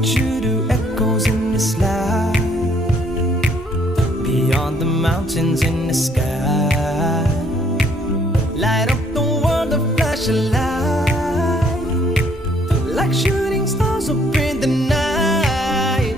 What you do echoes in the sky, beyond the mountains in the sky. Light up the world, a flash of light, like shooting stars up in the night.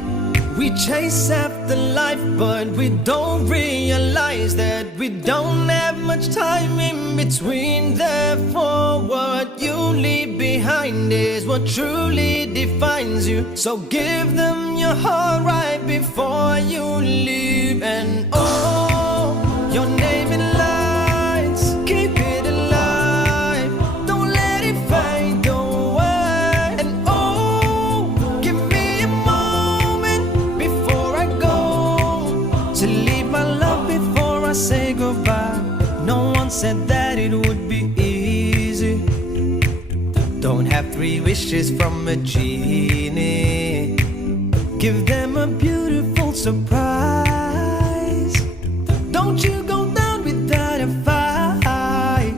We chase after life, but we don't realize that we don't have much time in between. Therefore, what you leave behind is what truly defines you. So give them your heart right before you leave. And oh, your name in lights, keep it alive, don't let it fade away. And oh, give me a moment before I go, to leave my love before I say goodbye. No one said that it would be easy. Don't have 3 wishes from a genie. Give them a beautiful surprise. Don't you go down without a fight.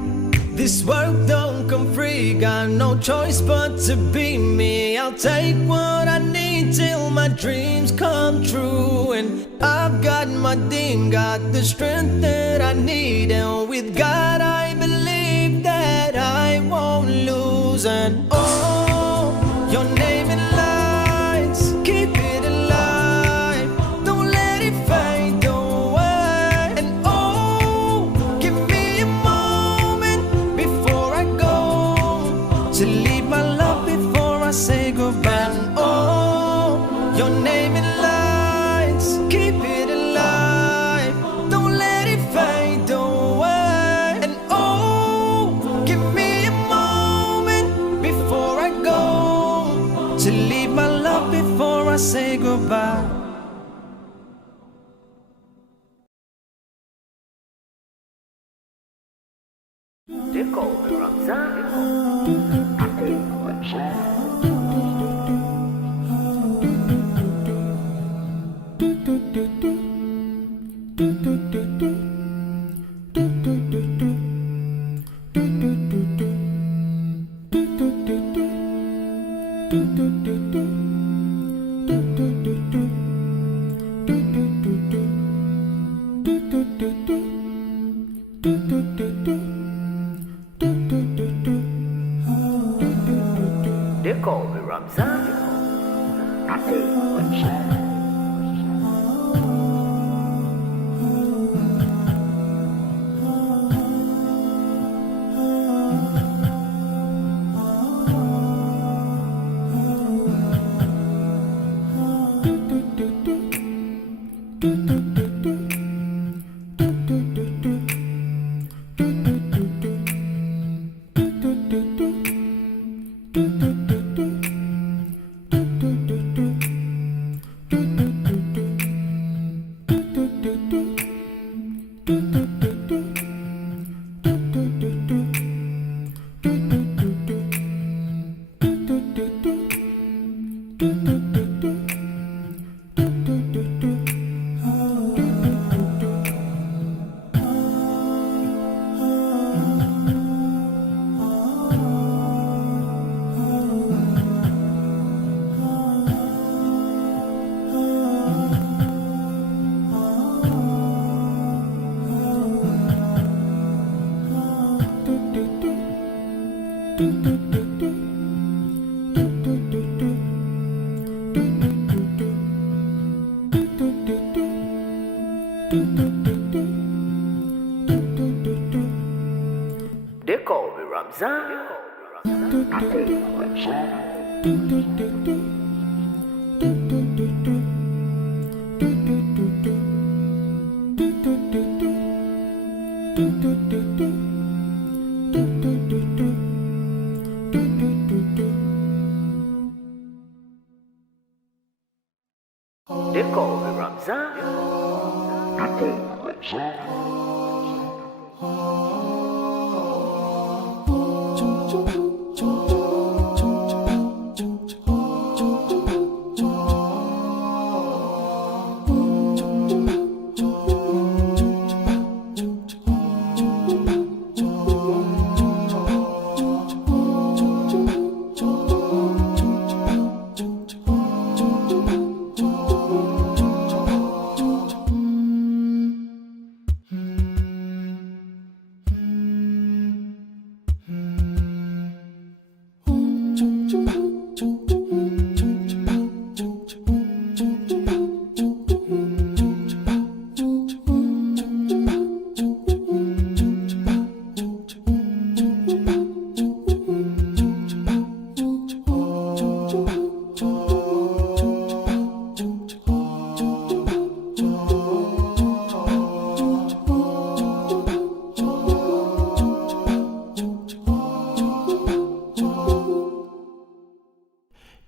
This world don't come free, got no choice but to be me. I'll take what I need till my dreams come true. And I've got my team, got the strength that I need. And with God I believe that I won't lose. And oh, your name in lights, keep it alive, don't let it fade away. And oh, give me a moment before I go, to leave my love before I say goodbye. And oh, your name in lights, keep it alive, don't let it fade away. And oh, give me a moment before I go, to leave my love before I say goodbye. They call me Ramzan. I say Ramzan. They call me Ramzan. I say They call me Ramzan. I say Ramzan. 这 call me Ramzan.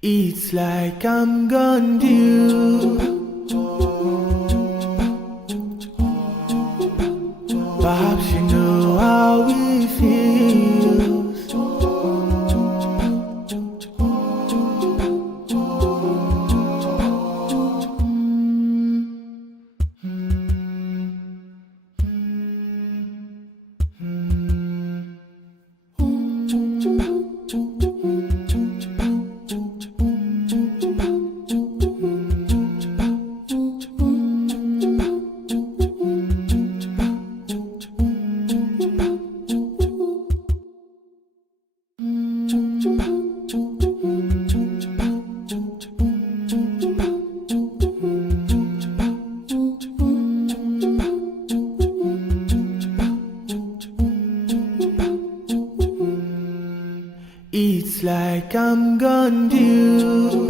It's like I'm gone due. Perhaps you know how it feels. It's like I'm gone due.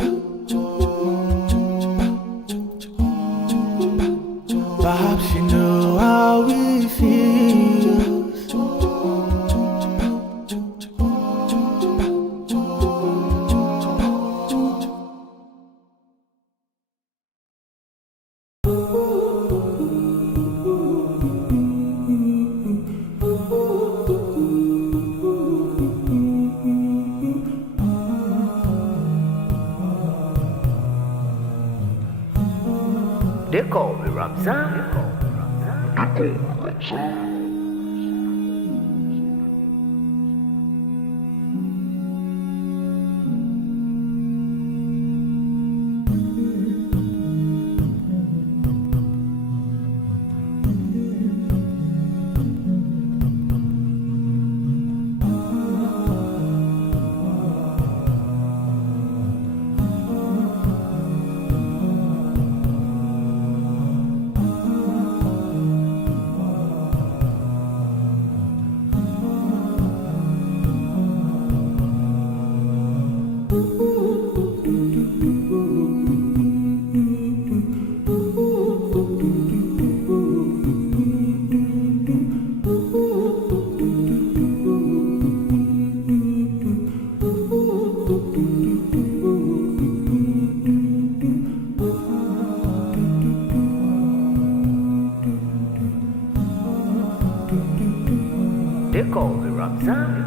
Perhaps you know how it feels. They call me Ramzan. They call me Ramzan.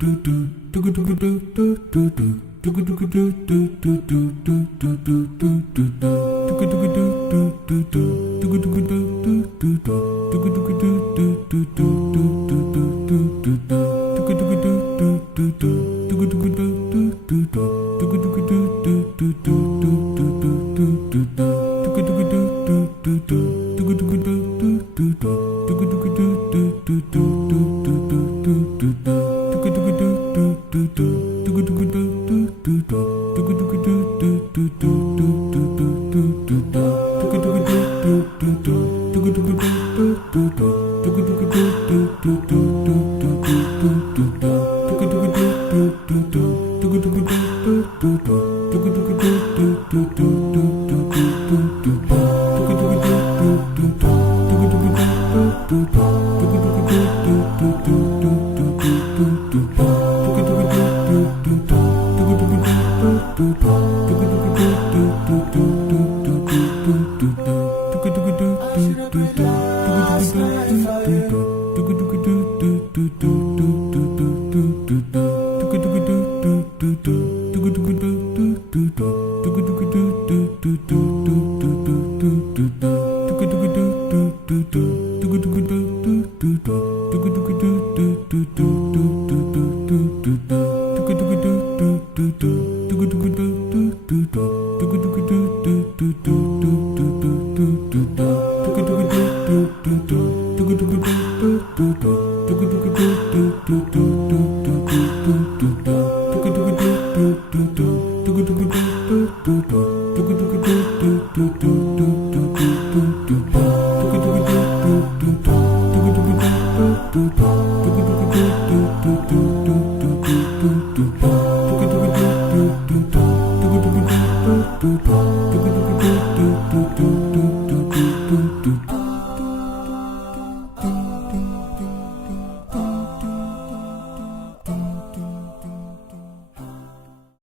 do